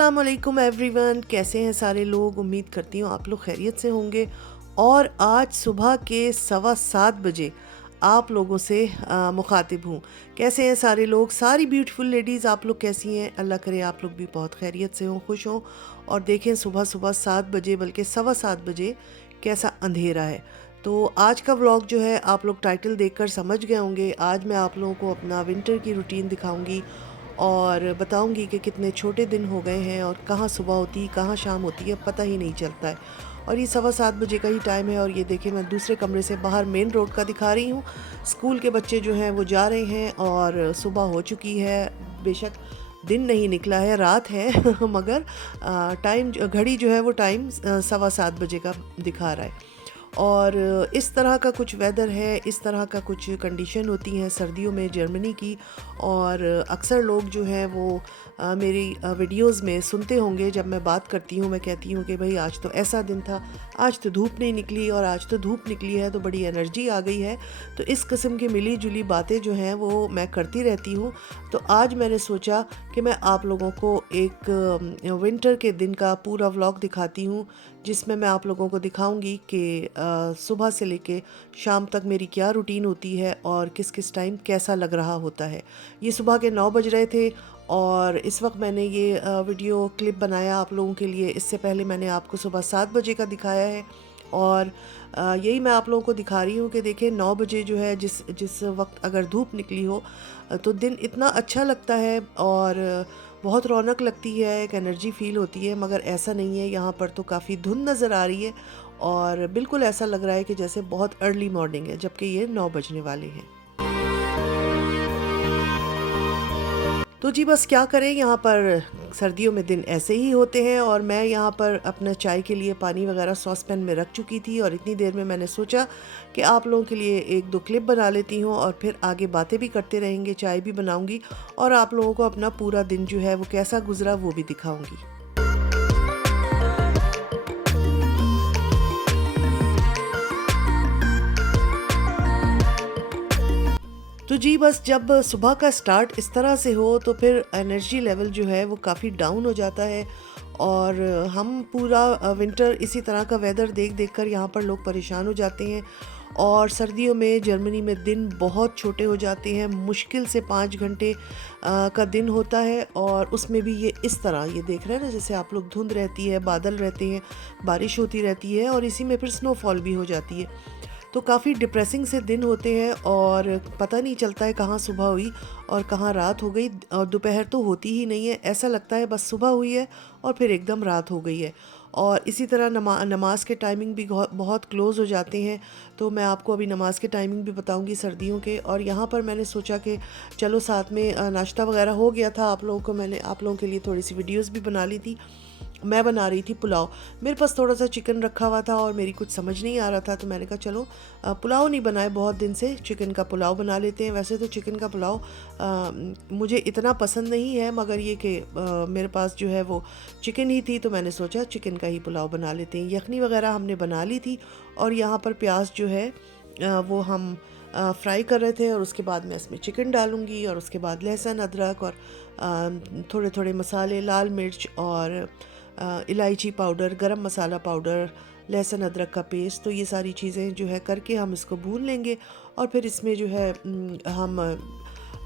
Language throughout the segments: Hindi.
अस्सलामुअलैकुम एवरीवन, कैसे हैं सारे लोग। उम्मीद करती हूँ आप लोग खैरियत से होंगे। और आज सुबह के 7:15 बजे आप लोगों से मुखातिब हूँ। कैसे हैं सारे लोग, सारी ब्यूटीफुल लेडीज़, आप लोग कैसी हैं। अल्लाह करे आप लोग भी बहुत खैरियत से हों, खुश हों। और देखें सुबह सुबह 7 बजे, बल्कि 7:15 बजे कैसा अंधेरा है। तो आज का व्लॉग जो है आप लोग टाइटल देखकर समझ गए होंगे। आज मैं आप लोगों को अपना विंटर की रूटीन दिखाऊंगी और बताऊंगी कि कितने छोटे दिन हो गए हैं और कहाँ सुबह होती है कहाँ शाम होती है पता ही नहीं चलता है। और ये 7:15 बजे का ही टाइम है। और ये देखिए मैं दूसरे कमरे से बाहर मेन रोड का दिखा रही हूँ। स्कूल के बच्चे जो हैं वो जा रहे हैं और सुबह हो चुकी है। बेशक दिन नहीं निकला है, रात है मगर टाइम घड़ी जो है वो टाइम 7:15 बजे का दिखा रहा है। और इस तरह का कुछ वेदर है, इस तरह का कुछ कंडीशन होती हैं सर्दियों में जर्मनी की। और अक्सर लोग जो हैं वो मेरी वीडियोस में सुनते होंगे जब मैं बात करती हूँ, मैं कहती हूँ कि भाई आज तो ऐसा दिन था, आज तो धूप नहीं निकली, और आज तो धूप निकली है तो बड़ी एनर्जी आ गई है। तो इस किस्म की मिली जुली बातें जो हैं वो मैं करती रहती हूँ। तो आज मैंने सोचा कि मैं आप लोगों को एक विंटर के दिन का पूरा व्लॉग दिखाती हूँ, जिसमें मैं आप लोगों को दिखाऊंगी कि सुबह से लेके शाम तक मेरी क्या रूटीन होती है और किस किस टाइम कैसा लग रहा होता है। ये सुबह के 9 बज रहे थे और इस वक्त मैंने ये वीडियो क्लिप बनाया आप लोगों के लिए। इससे पहले मैंने आपको सुबह 7 बजे का दिखाया है। और यही मैं आप लोगों को दिखा रही हूँ कि देखिए 9 बजे जो है जिस जिस वक्त अगर धूप निकली हो तो दिन इतना अच्छा लगता है और बहुत रौनक लगती है, एक एनर्जी फील होती है। मगर ऐसा नहीं है, यहाँ पर तो काफ़ी धुंध नज़र आ रही है और बिल्कुल ऐसा लग रहा है कि जैसे बहुत अर्ली मॉर्निंग है, जबकि ये 9 बजने वाले हैं। तो जी बस क्या करें, यहाँ पर सर्दियों में दिन ऐसे ही होते हैं। और मैं यहाँ पर अपना चाय के लिए पानी वगैरह सॉस पैन में रख चुकी थी और इतनी देर में मैंने सोचा कि आप लोगों के लिए एक दो क्लिप बना लेती हूँ और फिर आगे बातें भी करते रहेंगे, चाय भी बनाऊँगी और आप लोगों को अपना पूरा दिन जो है वो कैसा गुजरा वो भी दिखाऊँगी। तो जी बस जब सुबह का स्टार्ट इस तरह से हो तो फिर एनर्जी लेवल जो है वो काफ़ी डाउन हो जाता है। और हम पूरा विंटर इसी तरह का वेदर देख देख कर यहाँ पर लोग परेशान हो जाते हैं। और सर्दियों में जर्मनी में दिन बहुत छोटे हो जाते हैं, मुश्किल से 5 घंटे का दिन होता है। और उसमें भी ये इस तरह ये देख रहे हैं ना, जैसे आप लोग, धुंध रहती है, बादल रहते हैं, बारिश होती रहती है और इसी में फिर स्नोफॉल भी हो जाती है। तो काफ़ी डिप्रेसिंग से दिन होते हैं और पता नहीं चलता है कहाँ सुबह हुई और कहाँ रात हो गई। और दोपहर तो होती ही नहीं है, ऐसा लगता है बस सुबह हुई है और फिर एकदम रात हो गई है। और इसी तरह नमाज के टाइमिंग भी बहुत क्लोज़ हो जाते हैं। तो मैं आपको अभी नमाज के टाइमिंग भी बताऊंगी सर्दियों के। और यहाँ पर मैंने सोचा कि चलो साथ में नाश्ता वगैरह हो गया था आप लोगों को, मैंने आप लोगों के लिए थोड़ी सी वीडियोज़ भी बना ली थी। मैं बना रही थी पुलाव। मेरे पास थोड़ा सा चिकन रखा हुआ था और मेरी कुछ समझ नहीं आ रहा था, तो मैंने कहा चलो पुलाव नहीं बनाए बहुत दिन से, चिकन का पुलाव बना लेते हैं। वैसे तो चिकन का पुलाव मुझे इतना पसंद नहीं है, मगर ये कि मेरे पास जो है वो चिकन ही थी तो मैंने सोचा चिकन का ही पुलाव बना लेते हैं। यखनी वगैरह हमने बना ली थी और यहाँ पर प्याज जो है वो हम फ्राई कर रहे थे। और उसके बाद मैं इसमें चिकन डालूँगी और उसके बाद लहसुन, अदरक और थोड़े थोड़े मसाले, लाल मिर्च और इलायची पाउडर, गरम मसाला पाउडर, लहसुन अदरक का पेस्ट, तो ये सारी चीज़ें जो है करके हम इसको भून लेंगे। और फिर इसमें जो है हम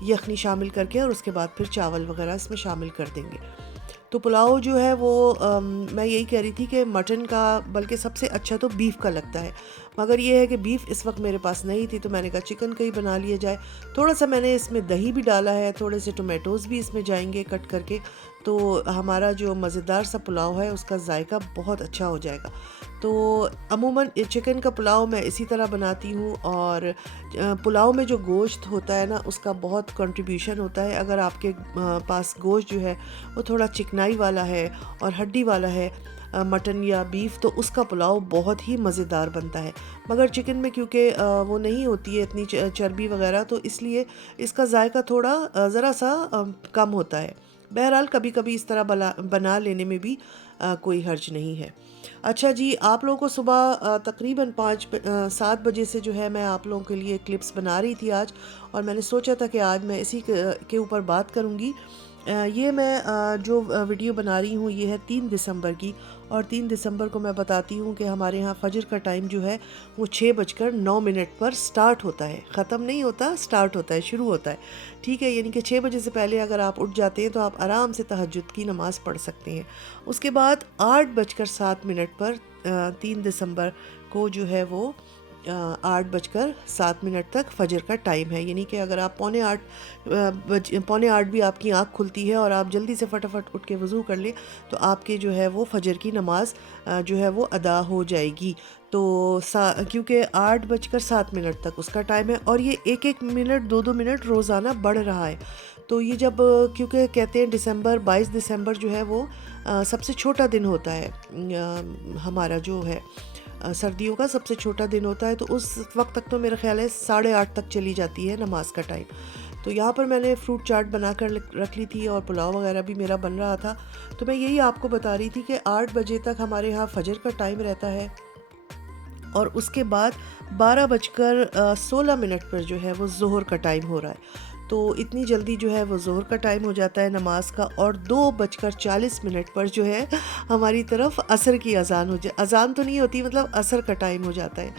यखनी शामिल करके और उसके बाद फिर चावल वगैरह इसमें शामिल कर देंगे। तो पुलाव जो है वो मैं यही कह रही थी कि मटन का बल्कि सबसे अच्छा तो बीफ का लगता है, मगर ये है कि बीफ इस वक्त मेरे पास नहीं थी तो मैंने कहा चिकन का ही बना लिया जाए। थोड़ा सा मैंने इसमें दही भी डाला है, थोड़े से टोमेटोज़ भी इसमें जाएंगे कट करके, तो हमारा जो मज़ेदार सा पुलाव है उसका जायका बहुत अच्छा हो जाएगा। तो अमूमन चिकन का पुलाव मैं इसी तरह बनाती हूँ। और पुलाव में जो गोश्त होता है ना उसका बहुत कंट्रीब्यूशन होता है। अगर आपके पास गोश्त जो है वो थोड़ा चिकनाई वाला है और हड्डी वाला है, मटन या बीफ, तो उसका पुलाव बहुत ही मज़ेदार बनता है। मगर चिकन में क्योंकि वो नहीं होती है इतनी चर्बी वगैरह, तो इसलिए इसका जायका थोड़ा ज़रा सा कम होता है। बहरहाल कभी कभी इस तरह बना लेने में भी कोई हर्ज नहीं है। अच्छा जी, आप लोगों को सुबह तकरीबन 7 बजे से जो है मैं आप लोगों के लिए क्लिप्स बना रही थी आज। और मैंने सोचा था कि आज मैं इसी के ऊपर बात करूंगी। ये मैं जो वीडियो बना रही हूँ ये है 3 दिसंबर की, और 3 दिसंबर को मैं बताती हूँ कि हमारे यहाँ फ़जर का टाइम जो है वो 6:09 पर स्टार्ट होता है, ख़त्म नहीं होता, स्टार्ट होता है, शुरू होता है। ठीक है, यानी कि 6 बजे से पहले अगर आप उठ जाते हैं तो आप आराम से तहज्जुद की नमाज़ पढ़ सकते हैं। उसके बाद 8:07 पर 3 दिसंबर को जो है वो 8:07 तक फ़जर का टाइम है। यानी कि अगर आप पौने आठ भी आपकी आँख खुलती है और आप जल्दी से फटाफट उठ के वज़ू कर लें तो आपके जो है वो फ़जर की नमाज जो है वो अदा हो जाएगी। तो क्योंकि 8:07 तक उसका टाइम है, और ये एक एक मिनट 2-2 मिनट रोज़ाना बढ़ रहा है। तो ये जब क्योंकि कहते हैं दिसंबर 22 दिसंबर जो है वो सबसे छोटा दिन होता है, हमारा जो है सर्दियों का सबसे छोटा दिन होता है, तो उस वक्त तक तो मेरा ख्याल है 8:30 तक चली जाती है नमाज का टाइम। तो यहाँ पर मैंने फ्रूट चाट बना कर रख ली थी और पुलाव वगैरह भी मेरा बन रहा था। तो मैं यही आपको बता रही थी कि 8 बजे तक हमारे यहाँ फ़जर का टाइम रहता है, और उसके बाद 12:16 पर जो है वो ज़ोहर का टाइम हो रहा है। तो इतनी जल्दी जो है वो ज़ोहर का टाइम हो जाता है नमाज का, और 2:40 पर जो है हमारी तरफ असर की अज़ान अज़ान तो नहीं होती, मतलब असर का टाइम हो जाता है,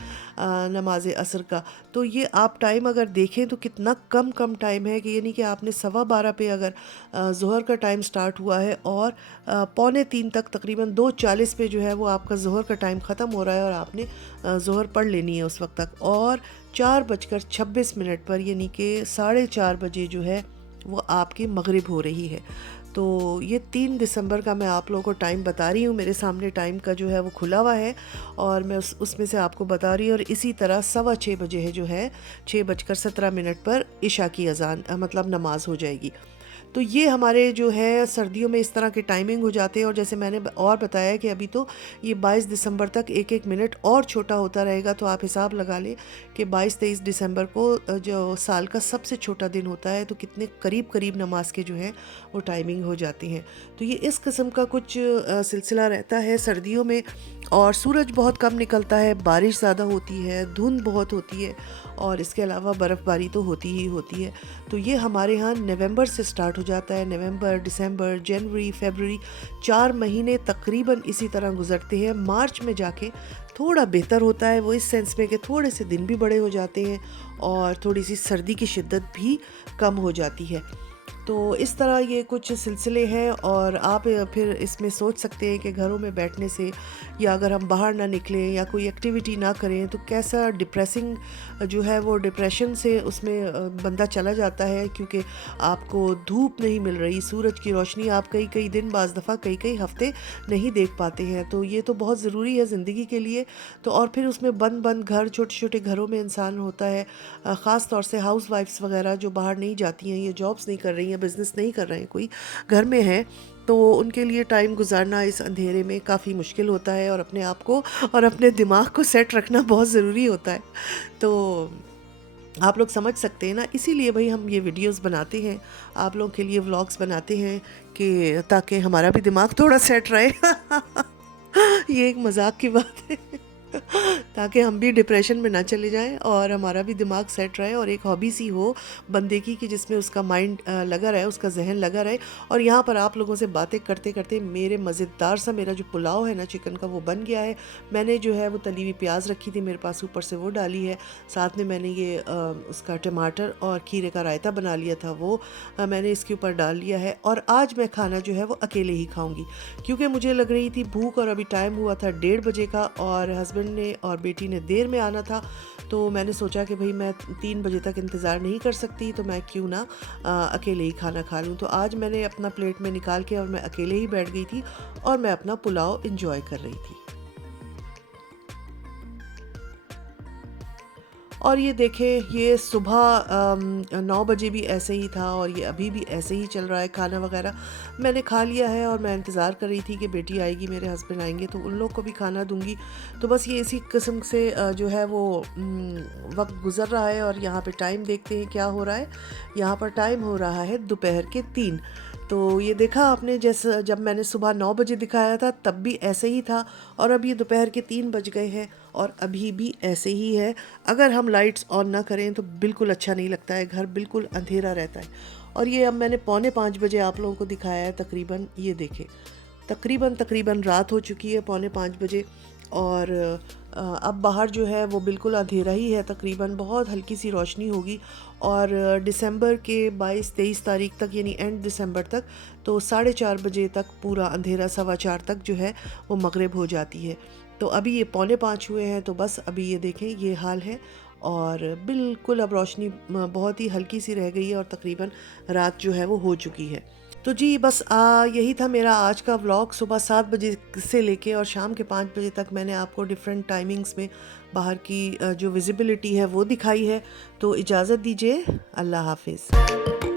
नमाज असर का। तो ये आप टाइम अगर देखें तो कितना कम टाइम है, कि यानी कि आपने 12:15 पे अगर ज़ोहर का टाइम स्टार्ट हुआ है और 2:45 तक तकरीबन 2:40 पे जो है वो आपका ज़ोहर का टाइम ख़त्म हो रहा है, और आपने ज़ोहर पढ़ लेनी है उस वक्त तक। और 4:26 पर यानी कि 4:30 बजे जो है वो आपकी मगरिब हो रही है। तो ये 3 दिसंबर का मैं आप लोगों को टाइम बता रही हूँ, मेरे सामने टाइम का जो है वो खुला हुआ है और मैं उसमें से आपको बता रही हूँ। और इसी तरह 6:15 बजे है जो है 6:17 पर इशा की अज़ान मतलब नमाज हो जाएगी। तो ये हमारे जो है सर्दियों में इस तरह के टाइमिंग हो जाते हैं। और जैसे मैंने और बताया कि अभी तो ये 22 दिसंबर तक एक एक मिनट और छोटा होता रहेगा, तो आप हिसाब लगा लें कि 22-23 दिसंबर को जो साल का सबसे छोटा दिन होता है, तो कितने करीब करीब नमाज के जो है वो टाइमिंग हो जाती हैं। तो ये इस किस्म का कुछ सिलसिला रहता है सर्दियों में। और सूरज बहुत कम निकलता है, बारिश ज़्यादा होती है, धुंध बहुत होती है, और इसके अलावा बर्फ़बारी तो होती ही होती है। तो ये हमारे यहाँ नवंबर से स्टार्ट हो जाता है। नवंबर, दिसंबर, जनवरी, फरवरी, 4 महीने तकरीबन इसी तरह गुजरते हैं। मार्च में जाके थोड़ा बेहतर होता है, वो इस सेंस में कि थोड़े से दिन भी बड़े हो जाते हैं और थोड़ी सी सर्दी की शिद्दत भी कम हो जाती है। तो इस तरह ये कुछ सिलसिले हैं। और आप फिर इसमें सोच सकते हैं कि घरों में बैठने से, या अगर हम बाहर ना निकलें या कोई एक्टिविटी ना करें, तो कैसा डिप्रेसिंग जो है वो डिप्रेशन से उसमें बंदा चला जाता है, क्योंकि आपको धूप नहीं मिल रही, सूरज की रोशनी आप कई कई दिन, बाज़ दफ़ा कई कई हफ़्ते नहीं देख पाते हैं। तो ये तो बहुत ज़रूरी है ज़िंदगी के लिए। तो और फिर उसमें बंद बंद घर, छोटे छोटे घरों में इंसान होता है, ख़ास तौर से हाउस वाइफ्स वगैरह जो बाहर नहीं जाती हैं, ये जॉब्स नहीं कर रही हैं, बिज़नेस नहीं कर रहे हैं, कोई घर में है, तो उनके लिए टाइम गुजारना इस अंधेरे में काफ़ी मुश्किल होता है, और अपने आप को और अपने दिमाग को सेट रखना बहुत ज़रूरी होता है। तो आप लोग समझ सकते हैं ना, इसीलिए भाई हम ये वीडियोस बनाते हैं, आप लोगों के लिए व्लॉग्स बनाते हैं, कि ताकि हमारा भी दिमाग थोड़ा सेट रहे। ये एक मजाक की बात है। ताकि हम भी डिप्रेशन में ना चले जाएं और हमारा भी दिमाग सेट रहे, और एक हॉबी सी हो बंदे की कि जिसमें उसका माइंड लगा रहे, उसका जहन लगा रहे। और यहाँ पर आप लोगों से बातें करते करते मेरे मज़ेदार सा मेरा जो पुलाव है ना चिकन का, वो बन गया है। मैंने जो है वो तली हुई प्याज रखी थी मेरे पास, ऊपर से वो डाली है। साथ में मैंने ये उसका टमाटर और खीरे का रायता बना लिया था, वो मैंने इसके ऊपर डाल लिया है। और आज मैं खाना जो है वो अकेले ही खाऊंगी, क्योंकि मुझे लग रही थी भूख, और अभी टाइम हुआ था 1:30 बजे का, और हस्बैंड ने और बेटी ने देर में आना था। तो मैंने सोचा कि भाई मैं 3 बजे तक इंतज़ार नहीं कर सकती, तो मैं क्यों ना अकेले ही खाना खा लूँ। तो आज मैंने अपना प्लेट में निकाल के और मैं अकेले ही बैठ गई थी और मैं अपना पुलाव इंजॉय कर रही थी। और ये देखें, ये सुबह 9 बजे भी ऐसे ही था, और ये अभी भी ऐसे ही चल रहा है। खाना वगैरह मैंने खा लिया है, और मैं इंतज़ार कर रही थी कि बेटी आएगी, मेरे हस्बैंड आएंगे, तो उन लोग को भी खाना दूंगी। तो बस ये इसी किस्म से जो है वो वक्त गुज़र रहा है। और यहाँ पे टाइम देखते हैं क्या हो रहा है। यहाँ पर टाइम हो रहा है दोपहर के 3। तो ये देखा आपने, जैसा जब मैंने सुबह 9 बजे दिखाया था तब भी ऐसे ही था, और अब ये दोपहर के 3 बज गए हैं और अभी भी ऐसे ही है। अगर हम लाइट्स ऑन ना करें तो बिल्कुल अच्छा नहीं लगता है, घर बिल्कुल अंधेरा रहता है। और ये अब मैंने 4:45 बजे आप लोगों को दिखाया है तकरीबन, ये देखें तकरीबन रात हो चुकी है 4:45 बजे। और अब बाहर जो है वो बिल्कुल अंधेरा ही है, तकरीबन बहुत हल्की सी रोशनी होगी। और दिसंबर के 22-23 तारीख तक, यानी एंड दिसंबर तक, तो 4:30 बजे तक पूरा अंधेरा, 4:15 तक जो है वो मगरिब हो जाती है। तो अभी ये 4:45 हुए हैं, तो बस अभी ये देखें ये हाल है। और बिल्कुल अब रोशनी बहुत ही हल्की सी रह गई है और तकरीबन रात जो है वो हो चुकी है। तो जी बस यही था मेरा आज का व्लॉग। सुबह 7 बजे से लेके और शाम के 5 बजे तक मैंने आपको डिफरेंट टाइमिंग्स में बाहर की जो विजिबिलिटी है वो दिखाई है। तो इजाज़त दीजिए, अल्लाह हाफिज़।